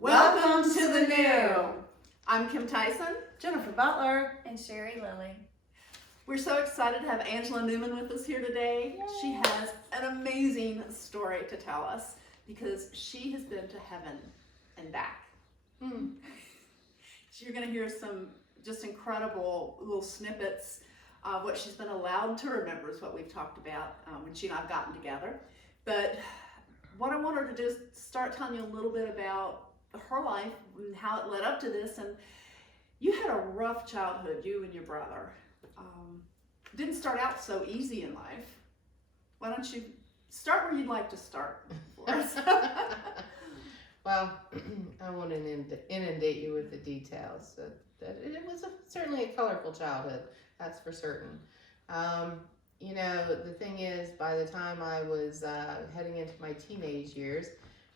Welcome to the new. I'm Kim Tyson. Jennifer Butler. And Sherry Lilly. We're so excited to have Angela Newman with us here today. Yay. She has an amazing story to tell us because she has been to heaven and back. You're going to hear some just incredible little snippets of what she's been allowed to remember is what we've talked about when she and I have gotten together. But what I want her to do is start telling you a little bit about her life and how it led up to this. And you had a rough childhood, you and your brother. Didn't start out so easy in life. Why don't you start where you'd like to start for us? Well, I want to inundate you with the details. That it was certainly a colorful childhood, that's for certain. The thing is, by the time I was heading into my teenage years,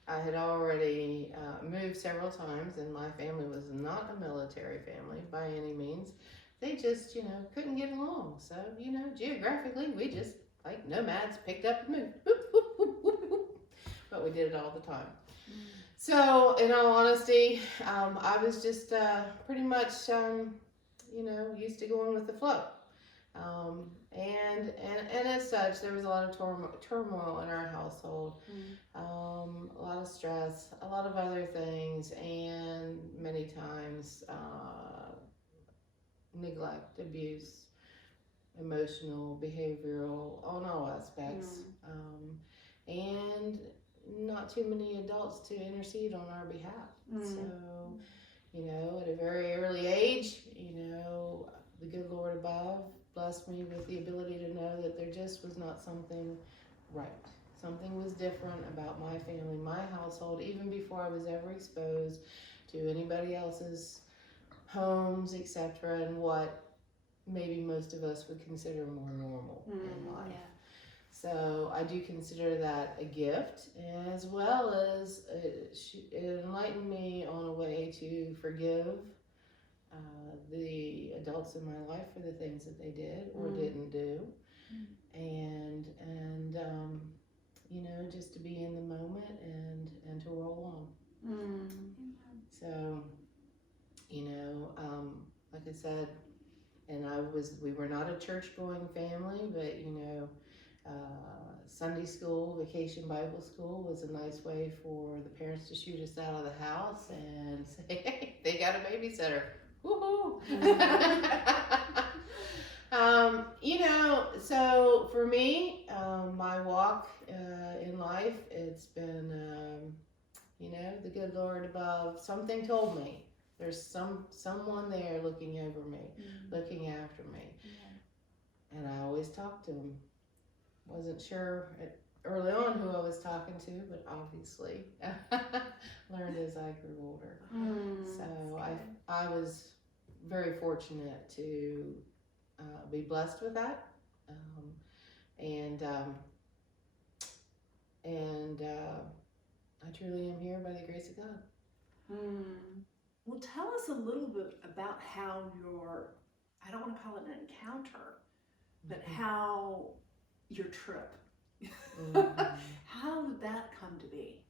I had already moved several times, and my family was not a military family by any means. They just, couldn't get along. So, geographically, we just, like nomads, picked up and moved. But we did it all the time. So, in all honesty, I was just pretty much, used to going with the flow. And as such, there was a lot of turmoil in our household, a lot of stress, a lot of other things, and many times neglect, abuse, emotional, behavioral, on all aspects, and not too many adults to intercede on our behalf. So, at a very early age, the good Lord above blessed me with the ability to know that there just was not something right. Something was different about my family, my household, even before I was ever exposed to anybody else's homes, etc., and what maybe most of us would consider more normal in life. Yeah. So I do consider that a gift, as well as it enlightened me on a way to forgive the adults in my life for the things that they did or didn't do, and just to be in the moment and to roll on. So, like I said, and we were not a church-going family, but Sunday school, vacation Bible school was a nice way for the parents to shoot us out of the house and say, hey, they got a babysitter. Woohoo! So for me, my walk in life, it's been, the good Lord above. Something told me there's someone there looking over me, looking after me, and I always talked to him. Wasn't sure early on who I was talking to, but obviously learned as I grew older. So I was very fortunate to be blessed with that, and I truly am here by the grace of God. Well, tell us a little bit about how I don't want to call it an encounter, but how your trip, how did that come to be?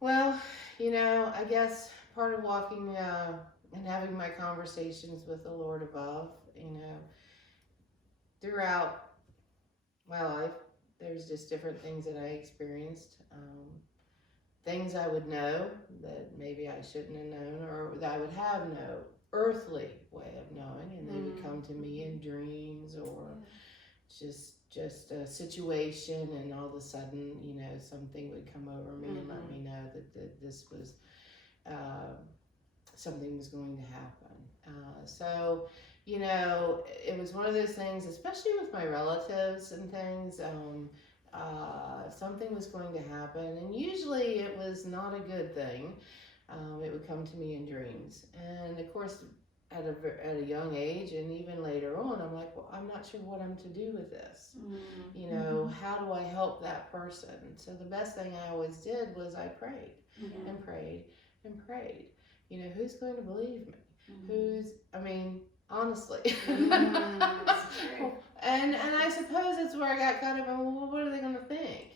Well, I guess part of walking and having my conversations with the Lord above, throughout my life, there's just different things that I experienced, things I would know that maybe I shouldn't have known, or that I would have no earthly way of knowing, and they would come to me in dreams or just a situation, and all of a sudden, something would come over me and let me know that this was something was going to happen. So, it was one of those things, especially with my relatives and things, something was going to happen, and usually it was not a good thing. It would come to me in dreams, and of course, at a young age, and even later on, I'm like, well, I'm not sure what I'm to do with this. How do I help that person? So the best thing I always did was I prayed and prayed and prayed. Who's going to believe me? Honestly. And I suppose that's where I got kind of, well, what are they going to think?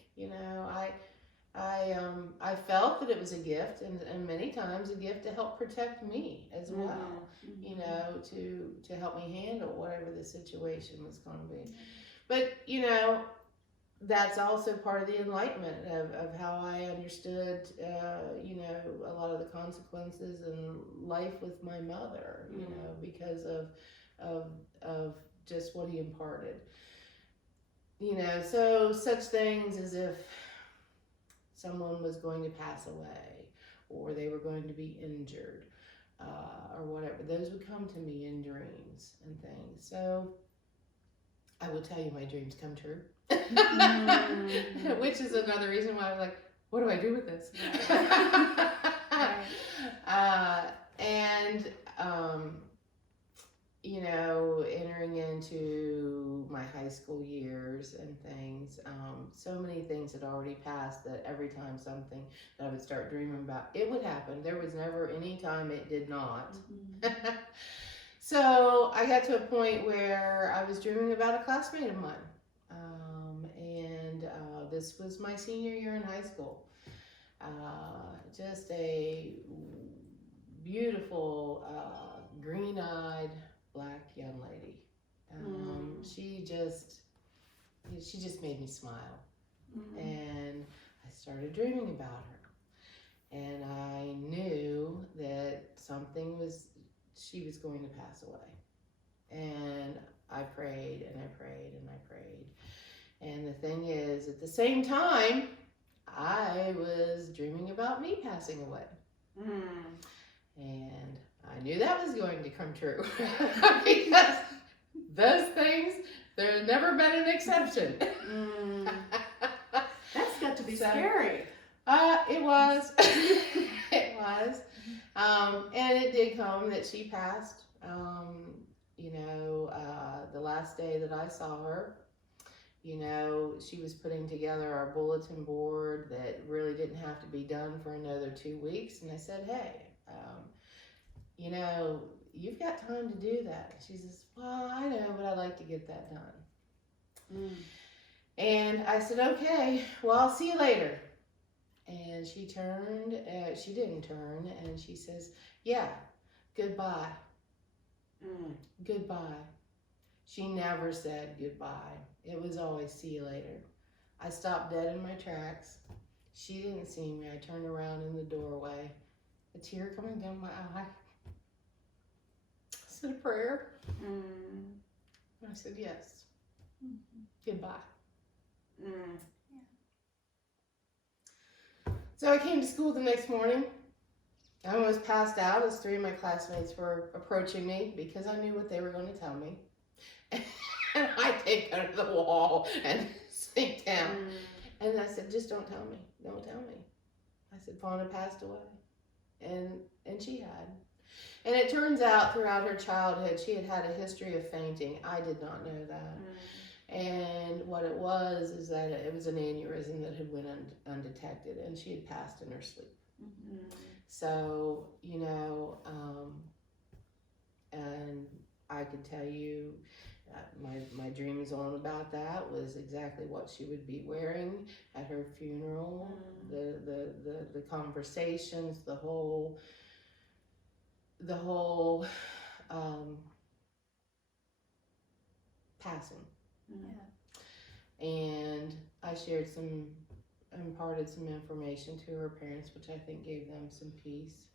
I felt that it was a gift, and many times a gift to help protect me as well. You know, to help me handle whatever the situation was going to be. But you know, that's also part of the enlightenment of how I understood, you know, a lot of the consequences in life with my mother, you know, because of just what he imparted. You know, so such things as if someone was going to pass away or they were going to be injured or whatever, those would come to me in dreams and things. So I will tell you, my dreams come true. Which is another reason why I was like, what do I do with this? And you know, entering into my high school years and things, so many things had already passed that every time something that I would start dreaming about, it would happen. There was never any time it did not. So I got to a point where I was dreaming about a classmate of mine. And this was my senior year in high school. Just a beautiful, green-eyed, black young lady. She just made me smile. And I started dreaming about her. And I knew that she was going to pass away. And I prayed and I prayed and I prayed. And the thing is, at the same time, I was dreaming about me passing away. And I knew that was going to come true. Because those things, there's never been an exception. That's got to be scary. It was. It was. And it did come that she passed. You know, the last day that I saw her, you know, she was putting together our bulletin board that really didn't have to be done for another 2 weeks. And I said, hey, you know, you've got time to do that. She says, well, I know, but I'd like to get that done. And I said, okay, well, I'll see you later. And she turned, she didn't turn, and she says, yeah, goodbye. Goodbye. She never said goodbye. It was always see you later. I stopped dead in my tracks. She didn't see me. I turned around in the doorway, a tear coming down my eye. I said a prayer. And I said, yes. Goodbye. So I came to school the next morning. I almost passed out as 3 of my classmates were approaching me because I knew what they were going to tell me. And I did go to the wall and sink down. And I said, just don't tell me. Don't tell me. I said, Fauna passed away. And she had. And it turns out throughout her childhood, she had had a history of fainting. I did not know that. And what it was is that it was an aneurysm that had went undetected, and she had passed in her sleep. So, you know, and I could tell you, my dreams on about that was exactly what she would be wearing at her funeral, the conversations, the whole passing. And I imparted some information to her parents, which I think gave them some peace.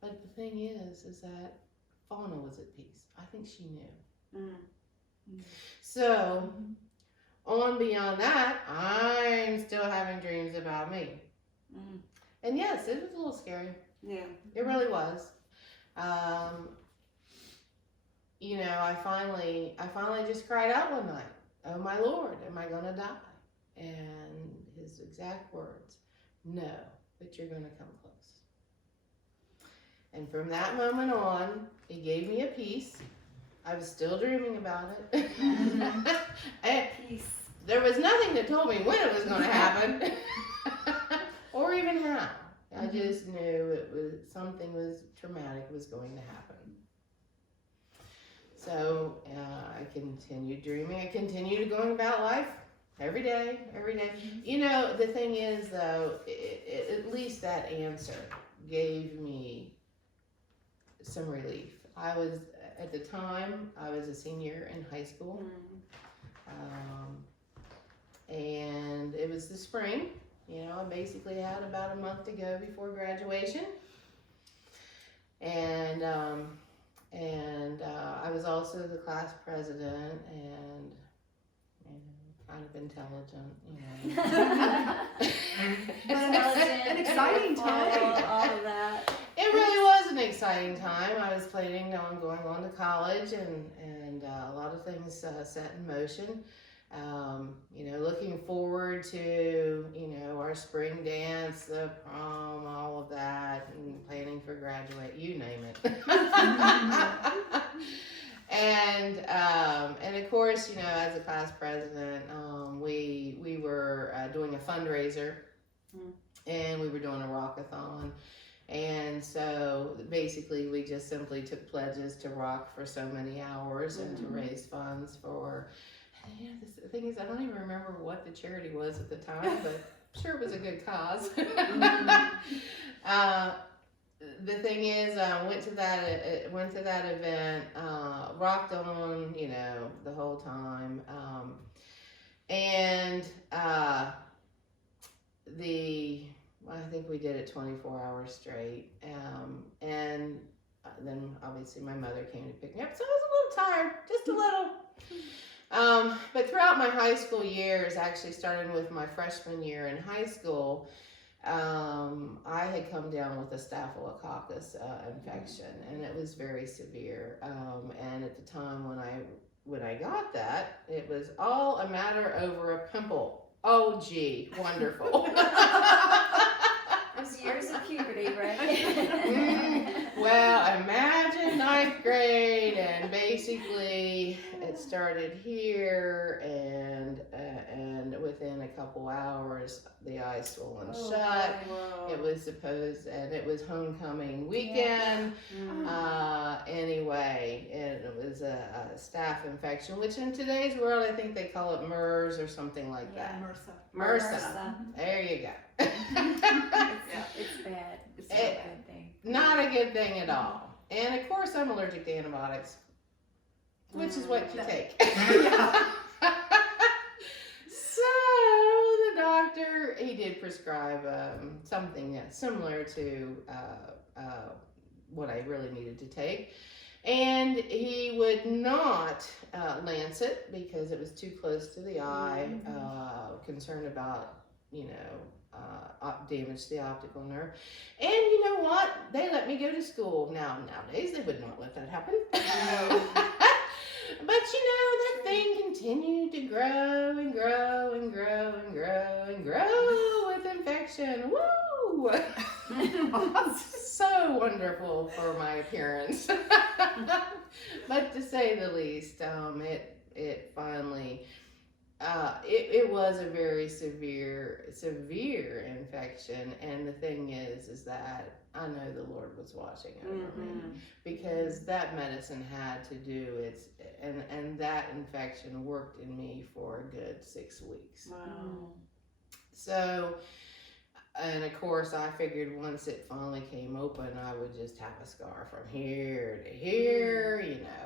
But the thing is that Fauna was at peace. I think she knew. So, on beyond that, I'm still having dreams about me. And yes, it was a little scary. Yeah. It really was. You know, I finally just cried out one night, oh my Lord, am I gonna die? And his exact words, no, but you're gonna come close. And from that moment on, he gave me a peace. I was still dreaming about it. And there was nothing that told me when it was going to happen or even how. I just knew something was traumatic was going to happen. So I continued dreaming. I continued going about life Every day, every day. You know, the thing is, though, at least that answer gave me some relief. At the time, I was a senior in high school. And it was the spring. You know, I basically had about a month to go before graduation. And I was also the class president and, kind of intelligent, An exciting time. All of that. It really was an exciting time. I was planning on going on to college and a lot of things set in motion. Looking forward to, our spring dance, the prom, all of that, and planning for graduate, you name it. And of course, as a class president, we were doing a fundraiser, and we were doing a rockathon. And so basically we just simply took pledges to rock for so many hours and to raise funds for, the thing is, I don't even remember what the charity was at the time, but I'm sure it was a good cause. The thing is, went to that event, rocked on, the whole time. I think we did it 24 hours straight. And then obviously my mother came to pick me up, so I was a little tired, just a little. But throughout my high school years, actually starting with my freshman year in high school, I had come down with a staphylococcus infection, and it was very severe. And at the time when I got that, it was all a matter over a pimple. Oh, gee, wonderful. Those years of puberty, right? Well, imagine 9th grade, and basically it started here, and within a couple hours, the eye swollen shut. Wow. It was homecoming weekend. Anyway, and it was a staph infection, which in today's world, I think they call it MERS or something like that. MRSA. There you go. It's bad. It's not a good thing. Not a good thing at all. And of course, I'm allergic to antibiotics, which is what you take. So the doctor, he did prescribe something similar to what I really needed to take. And he would not lance it because it was too close to the eye, concerned about, damage to the optical nerve. And you know what? They let me go to school. Nowadays, they would not let that happen. But that thing continued to grow and grow and grow and grow and grow with infection. Woo! So wonderful for my appearance. But to say the least, it finally, it was a very severe infection. And the thing is that I know the Lord was watching over me, because that medicine had to do and that infection worked in me for a good 6 weeks. Wow. So, and of course, I figured once it finally came open, I would just have a scar from here to here.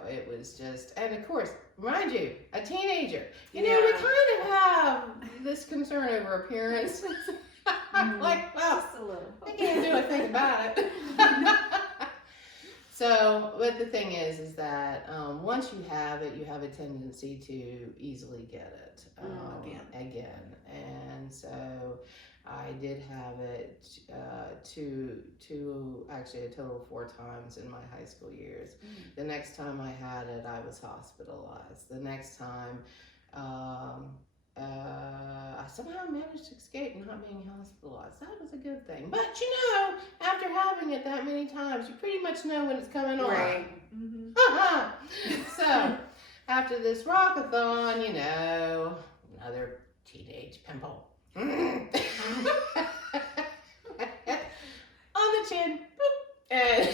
It was just, and of course, mind you, a teenager. We kind of have this concern over appearance. I'm like, well, Just a little. I can't do a thing about it. So, but the thing is that once you have it, you have a tendency to easily get it again. And so I did have it actually a total of 4 times in my high school years. The next time I had it, I was hospitalized. The next time, I somehow managed to escape not being hospitalized. That was a good thing. But after having it that many times, you pretty much know when it's coming on. Right. So, after this rockathon, another teenage pimple. On the chin. Boop. And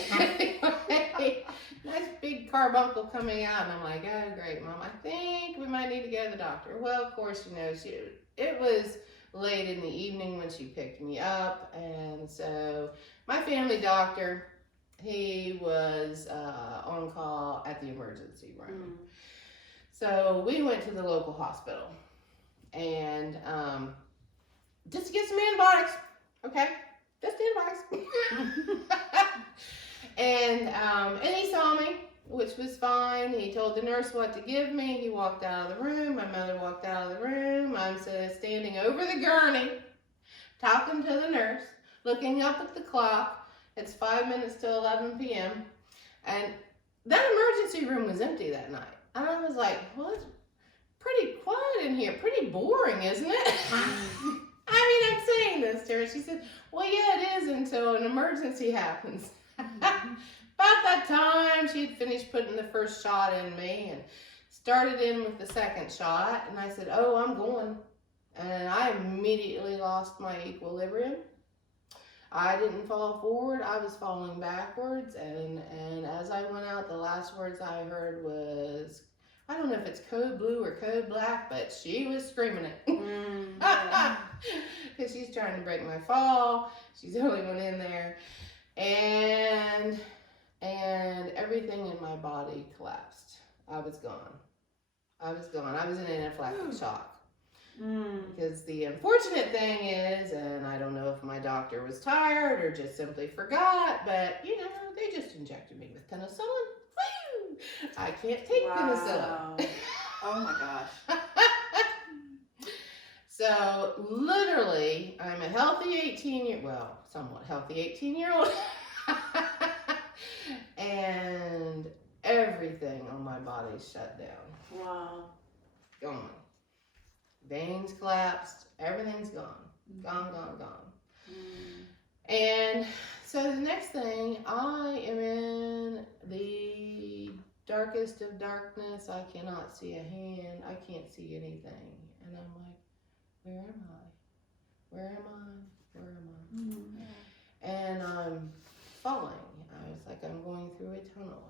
anyway, nice big carbuncle coming out, and I'm like, oh great, Mom, I think we might need to go to the doctor. Well, of course, it was late in the evening when she picked me up, and so my family doctor, he was on call at the emergency room. So we went to the local hospital, and just to get some antibiotics, okay? Just antibiotics. and he saw me, which was fine. He told the nurse what to give me. He walked out of the room. My mother walked out of the room. I'm standing over the gurney, talking to the nurse, looking up at the clock. It's 5 minutes till 11 p.m. And that emergency room was empty that night. And I was like, well, it's pretty quiet in here. Pretty boring, isn't it? I mean, I'm saying this to her. She said, well, yeah, it is until an emergency happens. About that time, she had finished putting the first shot in me and started in with the second shot. And I said, oh, I'm going. And I immediately lost my equilibrium. I didn't fall forward. I was falling backwards. And as I went out, the last words I heard was, I don't know if it's code blue or code black, but she was screaming it. Because she's trying to break my fall. She's the only one in there. And everything in my body collapsed. I was gone. I was in anaphylactic shock. Because the unfortunate thing is, and I don't know if my doctor was tired or just simply forgot, but they just injected me with penicillin. Woo! I can't take penicillin. Oh my gosh. So literally, I'm a healthy somewhat healthy 18-year-old. And everything on my body shut down. Wow. Gone. Veins collapsed. Everything's gone. Gone. And so the next thing, I am in the darkest of darkness. I cannot see a hand. I can't see anything. And I'm like, where am I? Where am I? Where am I? And I'm falling. I was like, I'm going through a tunnel.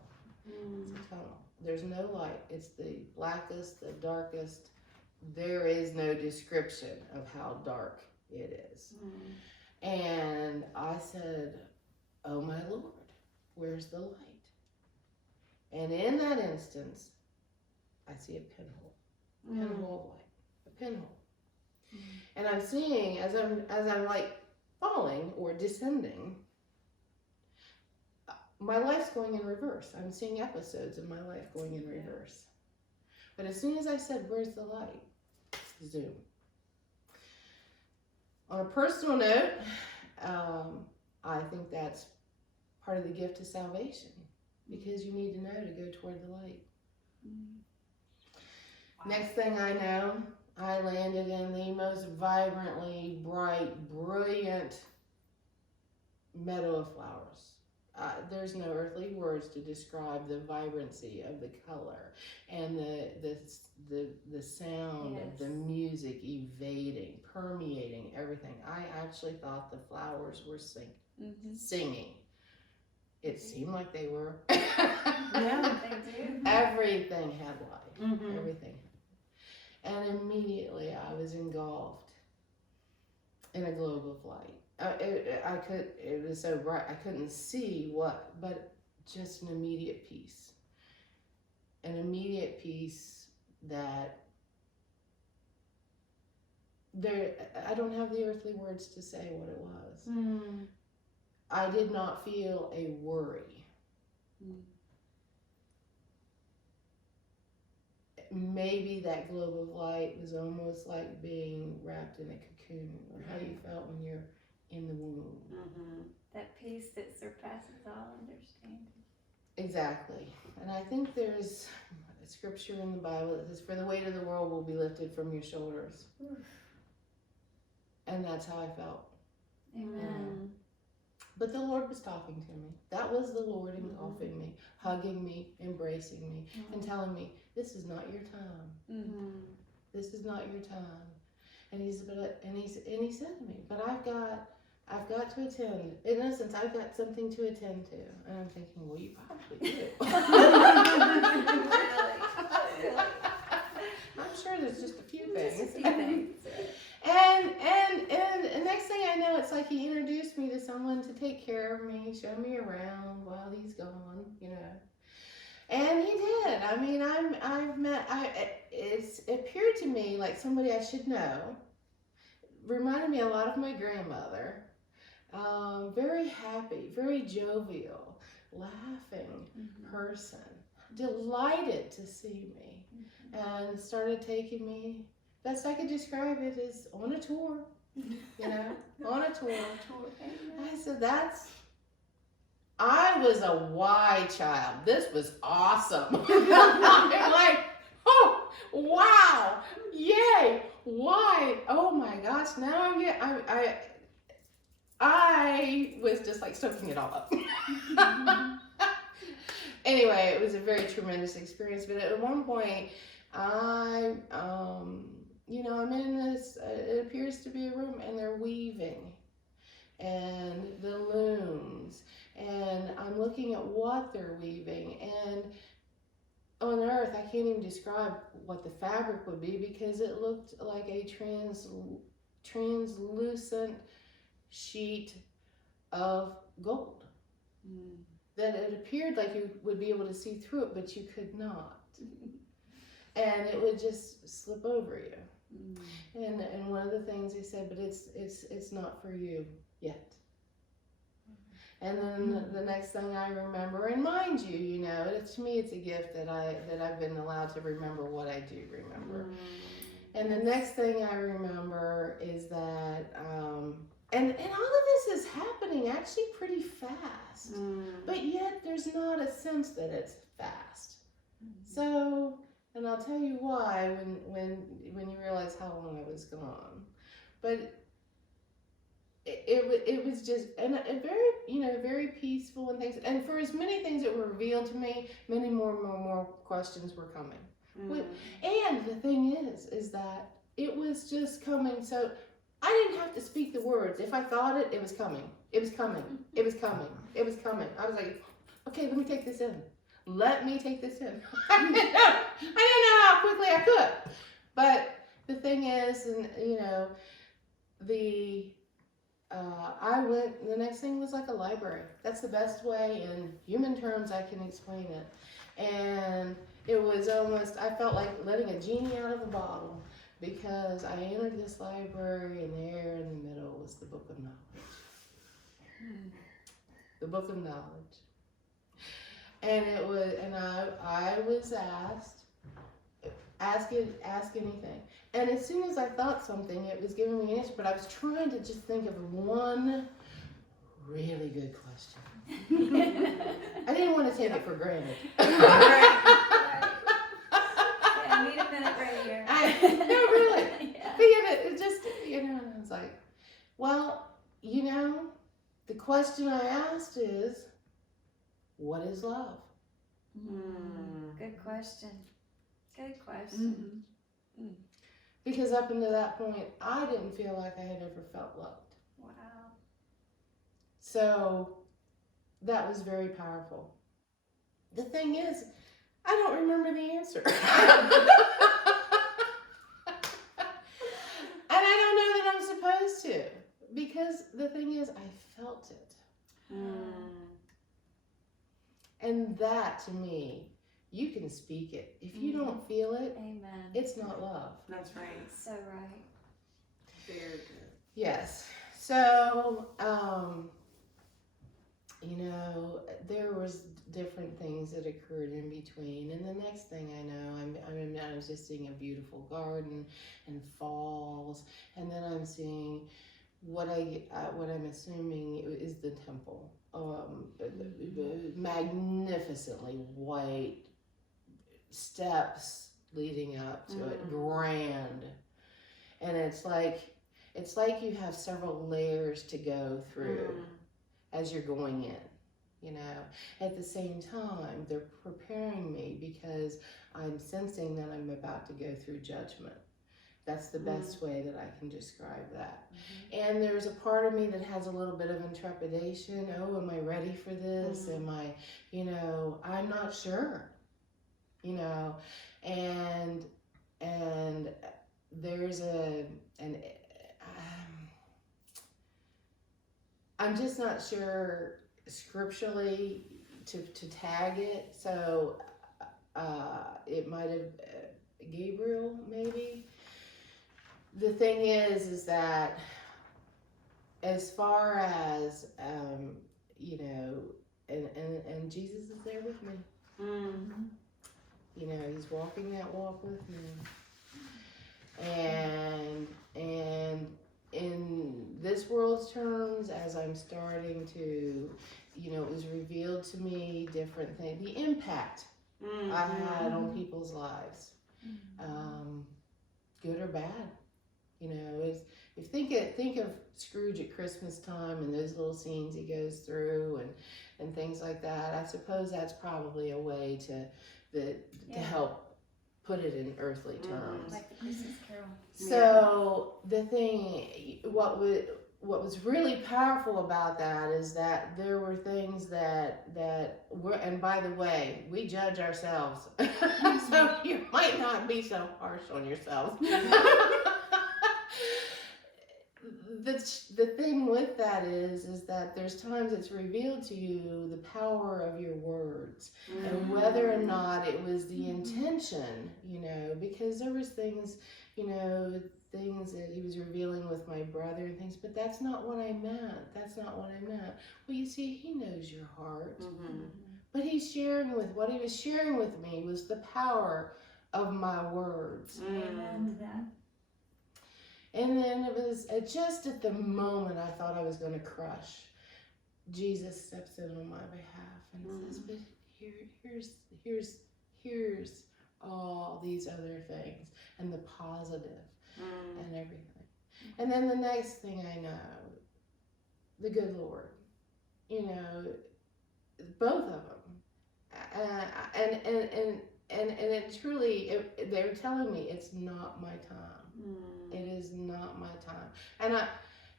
It's a tunnel. There's no light. It's the blackest, the darkest. There is no description of how dark it is. And I said, oh my Lord, where's the light? And in that instance, I see a pinhole. Pinhole of light. A pinhole. And I'm seeing, as I'm like falling or descending, my life's going in reverse. I'm seeing episodes of my life going in reverse. But as soon as I said, where's the light? Zoom. On a personal note, I think that's part of the gift of salvation, because you need to know to go toward the light. Next thing I know, I landed in the most vibrantly bright, brilliant meadow of flowers. There's no earthly words to describe the vibrancy of the color and the sound of the music evading, permeating everything. I actually thought the flowers were singing. It seemed like they were. Yeah, they do. Everything had life. Everything. And immediately I was engulfed in a globe of light. It was so bright, I couldn't see but just an immediate peace. An immediate peace that I don't have the earthly words to say what it was. I did not feel a worry. Maybe that globe of light was almost like being wrapped in a cocoon, or how you felt when you're in the womb. That peace that surpasses all understanding. Exactly. And I think there's a scripture in the Bible that says, for the weight of the world will be lifted from your shoulders. And that's how I felt. Amen. But the Lord was talking to me. That was the Lord engulfing me, hugging me, embracing me, and telling me, this is not your time. This is not your time. And he said to me, but I've got to attend. In essence, I've got something to attend to. And I'm thinking, well, you probably do. Really? I'm sure there's just a few Just a things. few things. And next thing I know, it's like he introduced me to someone to take care of me, show me around while he's gone, you know. And he did. I mean, it's appeared to me like somebody I should know. Reminded me a lot of my grandmother. Very happy, very jovial, laughing person. Delighted to see me. And started taking me, best I could describe it is on a tour. You know, on a tour. I said, I was a why child. This was awesome. I'm like, oh, wow, yay, why? Oh my gosh, now I was just like soaking it all up. Anyway, it was a very tremendous experience, but at one point, I'm in this, it appears to be a room, and they're weaving, and the looms, and I'm looking at what they're weaving, and on earth, I can't even describe what the fabric would be because it looked like a translucent sheet of gold. That it appeared like you would be able to see through it, but you could not. And it would just slip over you. And one of the things he said, but it's not for you yet. And then the next thing I remember, and mind you, you know, to me it's a gift that I've been allowed to remember what I do remember. And the next thing I remember is that, and all of this is happening actually pretty fast, but yet there's not a sense that it's fast. So, and I'll tell you why when you realize how long I was gone. But it was just a very peaceful and things. And for as many things that were revealed to me, many more questions were coming. And the thing is that it was just coming. So I didn't have to speak the words. If I thought it, it was coming. It was coming. It was coming. It was coming. I was like, okay, let me take this in. Let me take this in. I didn't know how quickly I could. But the thing is, and you know, the next thing was like a library. That's the best way in human terms I can explain it. And it was almost, I felt like letting a genie out of a bottle because I entered this library and there in the middle was the Book of Knowledge. The Book of Knowledge. And it was, and I was ask anything. And as soon as I thought something, it was giving me an answer, but I was trying to just think of one really good question. I didn't want to take it for granted. Right. Yeah, I need a minute right here. No, really. Yeah. But yet it just, you know, and I was like, well, you know, the question I asked is, what is love? Good question. Good question. Because up until that point, I didn't feel like I had ever felt loved. Wow. So that was very powerful. The thing is, I don't remember the answer. And I don't know that I'm supposed to. Because the thing is, I felt it. And that, to me, you can speak it. If you don't feel it, Amen. it's not love. That's right. So right. Very good. Yes. So, you know, there was different things that occurred in between, and the next thing I know, I was just seeing a beautiful garden and falls, and then I'm seeing what I'm assuming is the temple. Magnificently white steps leading up to it, grand, and it's like you have several layers to go through as you're going in, you know. At the same time, they're preparing me because I'm sensing that I'm about to go through judgment. That's the best way that I can describe that. And there's a part of me that has a little bit of intrepidation. Oh, am I ready for this? Am I, you know, I'm not sure, you know. And and there's I'm just not sure scripturally to tag it, so it might have Gabriel maybe. The thing is that as far as you know, and Jesus is there with me. Mm-hmm. You know, he's walking that walk with me. And in this world's terms, as I'm starting to, you know, it was revealed to me different things, the impact I had on people's lives, good or bad. You know, if you think of Scrooge at Christmas time and those little scenes he goes through and things like that, I suppose that's probably a way to help put it in earthly terms. Like the Christmas Carol. So the thing, what was really powerful about that is that there were things that were, and by the way, we judge ourselves, so you might not be so harsh on yourselves. The thing with that is that there's times it's revealed to you the power of your words, and whether or not it was the intention, you know, because there was things, you know, things that he was revealing with my brother and things, but that's not what I meant. That's not what I meant. Well, you see, he knows your heart, but he's sharing what he was sharing with me was the power of my words. Amen to that. And then it was just at the moment I thought I was going to crush. Jesus steps in on my behalf and says, "But here's all these other things and the positive and everything." And then the next thing I know, the good Lord, you know, both of them, and it truly, they're telling me it's not my time. It is not my time.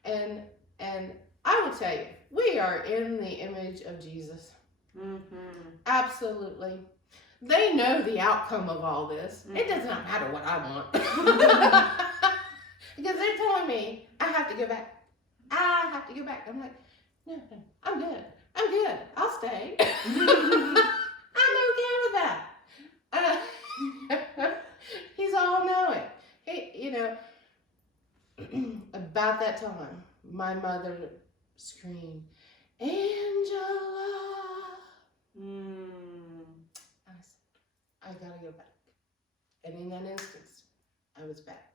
And I will tell you, we are in the image of Jesus. Absolutely. They know the outcome of all this. It does not matter what I want. Because they're telling me I have to go back. I have to go back. I'm like, no, I'm good. I'm good. I'll stay. I'm okay with that. He's all knowing. Hey, you know, about that time, my mother screamed, "Angela!" I said, I gotta go back. And in that instance, I was back.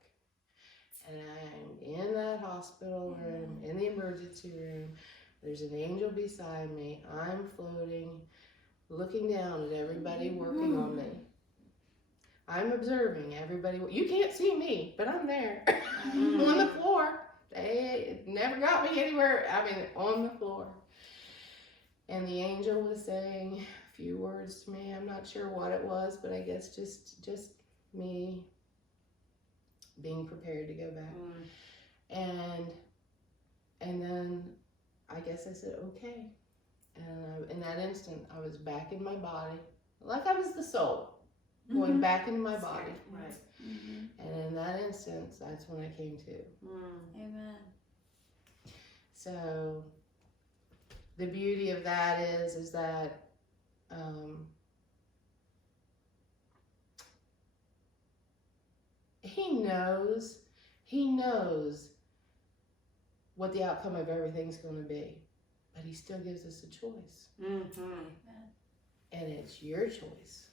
And I'm in that hospital room, in the emergency room. There's an angel beside me. I'm floating, looking down at everybody working on me. I'm observing everybody. You can't see me, but I'm there on the floor. They never got me anywhere. I mean, on the floor. And the angel was saying a few words to me. I'm not sure what it was, but I guess just me being prepared to go back. And then I guess I said, okay. And in that instant, I was back in my body, like I was the soul. Going back into my body. Right. And in that instance, that's when I came to. Amen. So the beauty of that is that he knows what the outcome of everything's going to be, but he still gives us a choice. And it's your choice.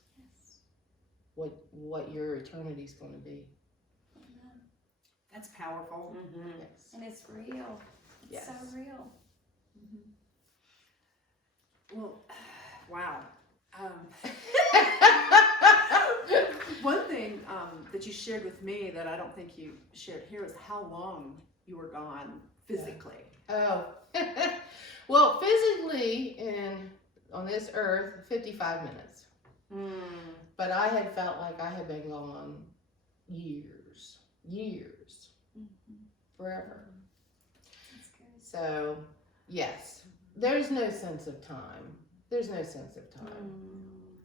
What your eternity's going to be. That's powerful. Yes. And it's real. It's so real. Well, wow. One thing that you shared with me that I don't think you shared here is how long you were gone physically. Oh, well, physically on this earth, 55 minutes. But I had felt like I had been gone years, forever. That's good. So, yes, there's no sense of time.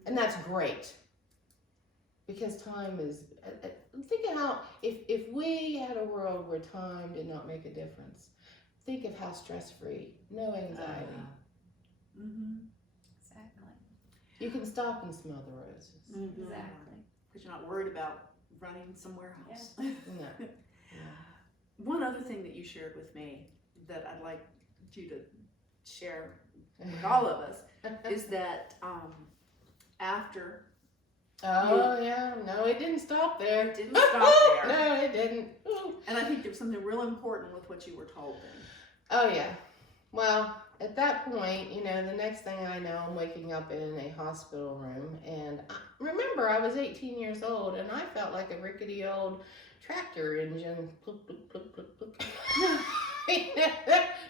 And that's great. because time is, I'm thinking how, if we had a world where time did not make a difference, think of how stress-free, no anxiety. Exactly. You can stop and smell the roses. Exactly. Because you're not worried about running somewhere else. No. One other thing that you shared with me that I'd like you to share with all of us is that after Oh, yeah. No, it didn't stop there. it didn't stop there. No, it didn't. Ooh. And I think there was something real important with what you were told then. Oh, yeah. Well, at that point, you know, the next thing I know, I'm waking up in a hospital room. And remember, I was 18 years old, and I felt like a rickety old tractor engine. Pluk, pluk, pluk, pluk, pluk.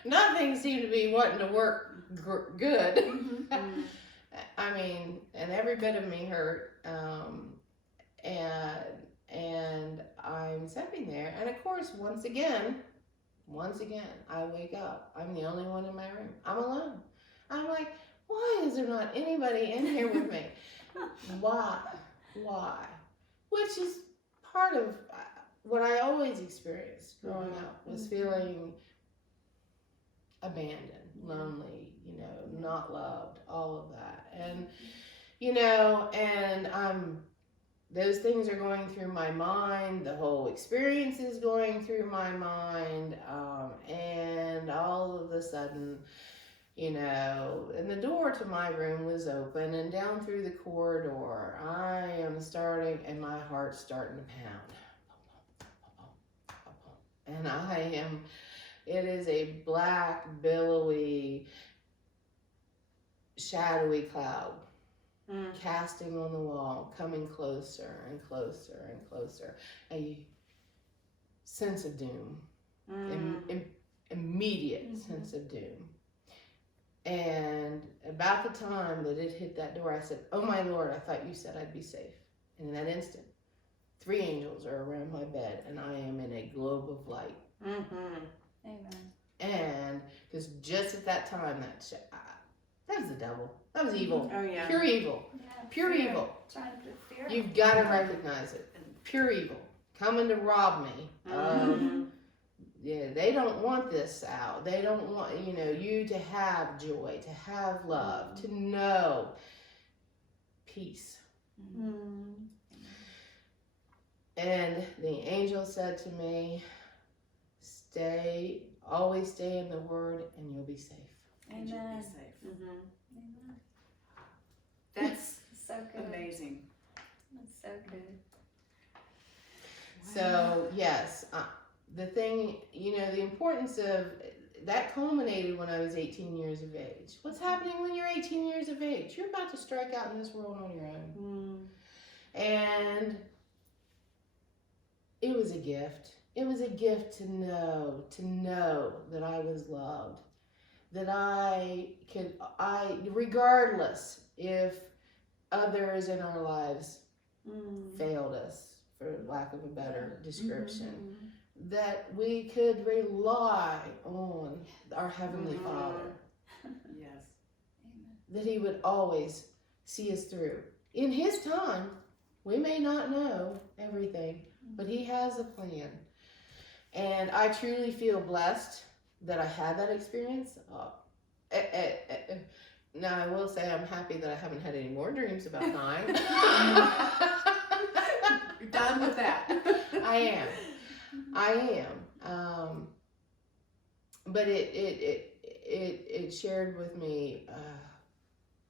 Nothing seemed to be wanting to work good. I mean, and every bit of me hurt. And I'm sitting there, and of course, once again, I wake up. I'm the only one in my room. I'm alone. I'm like, why is there not anybody in here with me? Why? Which is part of what I always experienced growing up, was feeling abandoned, lonely, you know, not loved, all of that. And, you know, and those things are going through my mind, the whole experience is going through my mind, and all of a sudden, you know, and the door to my room was open, and down through the corridor, I am starting, and my heart's starting to pound. And it is a black, billowy, shadowy cloud. Casting on the wall, coming closer and closer and closer. A sense of doom, immediate sense of doom. And about the time that it hit that door, I said, "Oh my Lord, I thought you said I'd be safe." And in that instant, 3 angels are around my bed, and I am in a globe of light. Amen. And because just at that time, that was the devil. That was evil. Oh, yeah. Pure evil. Yeah, Pure fear. evil. Trying to put fear. You've got to recognize it. Pure evil. Coming to rob me. Yeah, they don't want this out. They don't want, you know, you to have joy, to have love, to know peace. And the angel said to me, always stay in the word, and you'll be safe. And you'll Amen. be safe. Amen. That's So good. amazing. That's so good. So, yes, the thing, you know, the importance of that culminated when I was 18 years of age. What's happening when you're 18 years of age? You're about to strike out in this world on your own. And it was a gift. It was a gift to know that I was loved, that regardless if others in our lives failed us, for lack of a better description, that we could rely on our Heavenly Father, Yes. that He would always see us through. In His time, we may not know everything, but He has a plan. And I truly feel blessed that I had that experience. Now, I will say I'm happy that I haven't had any more dreams about dying. You're done with that. I am. But it shared with me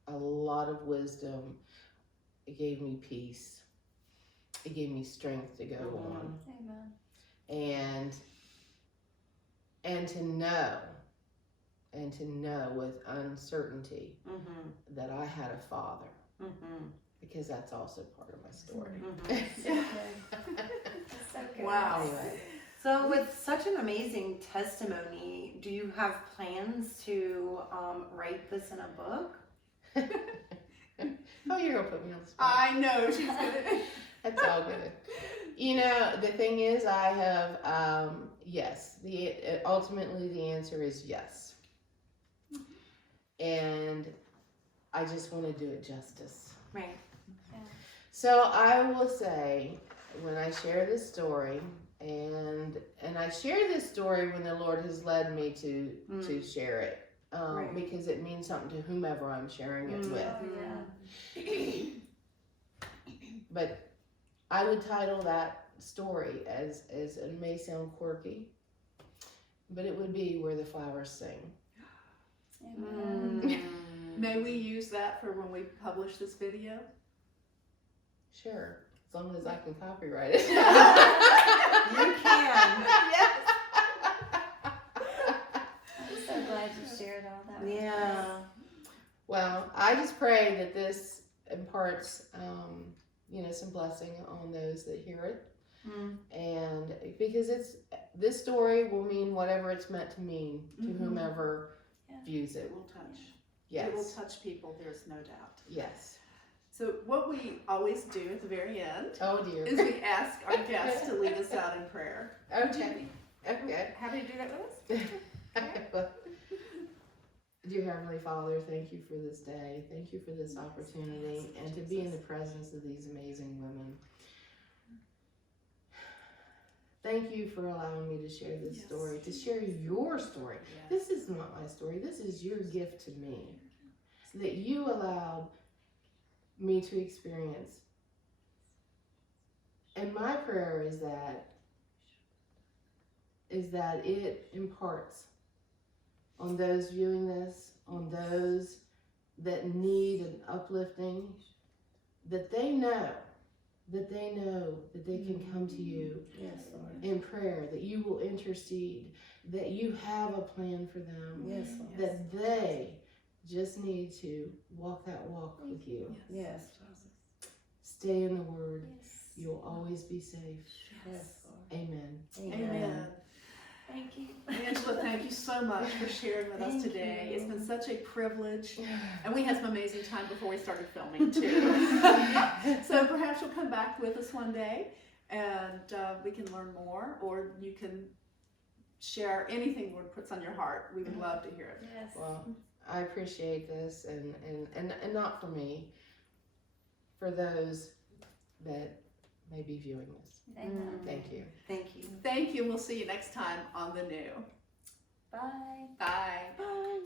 a lot of wisdom. It gave me peace. It gave me strength to go on. Amen. And to know with uncertainty that I had a father, because that's also part of my story. So good. That's so good. Wow. Anyway. So with such an amazing testimony, do you have plans to write this in a book? Oh, you're gonna put me on the spot. I know she's gonna. That's all good. You know, the thing is, I have, yes. Ultimately, the answer is yes. And I just want to do it justice. Right. So I will say, when I share this story, and I share this story when the Lord has led me to share it, Right. because it means something to whomever I'm sharing it with. Oh, yeah. But I would title that story as it may sound quirky, but it would be Where the Flowers Sing. Amen. May we use that for when we publish this video? Sure, as long as I can copyright it. You can. Yes. I'm so glad you shared all that. with Yeah. us. Well, I just pray that this imparts, some blessing on those that hear it. And because this story will mean whatever it's meant to mean to whomever views It it. will touch. Yes. It will touch people, there's no doubt. Yes. So what we always do at the very end Oh dear. is we ask our guests to lead us out in prayer. Okay. Okay. Happy to do that with us? Dear Heavenly Father, thank you for this day. Thank you for this opportunity and to be in the presence of these amazing women. Thank you for allowing me to share this story, to share your story. This is not my story. This is your gift to me. So that you allowed me to experience. And my prayer is that it imparts on those viewing this, on those that need an uplifting, that they know that they can come to you Yes, Lord. in prayer, that you will intercede, that you have a plan for them, Yes, Lord. that they just need to walk that walk with you. Yes. Stay in the Word. Yes. You'll always be safe. Yes, Lord. Amen. Amen. Thank you. Angela, thank you so much for sharing with us Thank today. you. It's been such a privilege. And we had some amazing time before we started filming too. So perhaps you'll come back with us one day and we can learn more, or you can share anything Lord puts on your heart. We would love to hear it. Yes. Well, I appreciate this, and not for me, for those that may be viewing this. Amen. Thank you. Thank you. Thank you. We'll see you next time on The New. Bye. Bye. Bye.